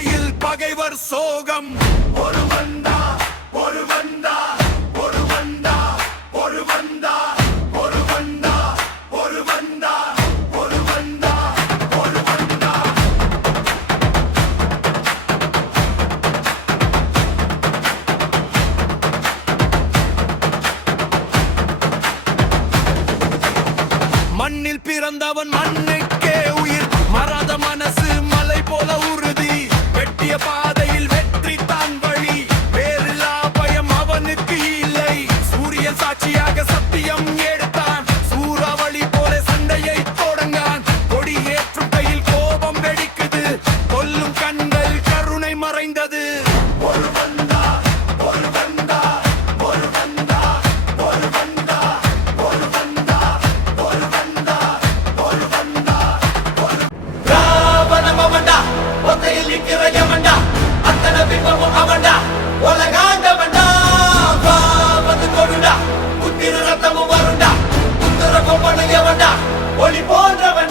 தலையில் பகைவர் சோகம். ஒரு வந்தா ஒரு வந்தா ஒரு வந்தா ஒரு வந்தா ஒரு வந்தா ஒரு வந்தா ஒரு வந்தா ஒரு வந்தா. மண்ணில் பிறந்தவன் மண்ணுக்கே உயிர், மறாத மனசு மலை போல உறுதி. வெட்டிய பாதையில் வெற்றி தான் வழி, வேறில்லா பயம் அவனுக்கு இல்லை. சூரியன் சாட்சியாக சத்தியம் எடுத்தான், சூறாவளி போல சண்டையை தொடங்கான். கொடி ஏற்றும் கையில் கோபம் வெடிக்குது, கொல்லும் கண்கள் கருணை மறைந்தது. ஒரு வந்தா ஒரு வந்தா ஒரு வந்தா ஒரு வந்தா ஒரு வந்தா ஒரு வந்தா ஒரு வந்தா ஒரு. ராவணம் அவன்டா, ஒத்தையில் நிற்கிற யமன்டா, அத்தனை பிம்பமும் அவன்டா, உலகாண்டவன்டா. வந்து கொடுடா, குத்திர ரத்தமும் வருண்டா, குத்துற கொம்பனு எவன்டா, ஒளி போன்றவன்.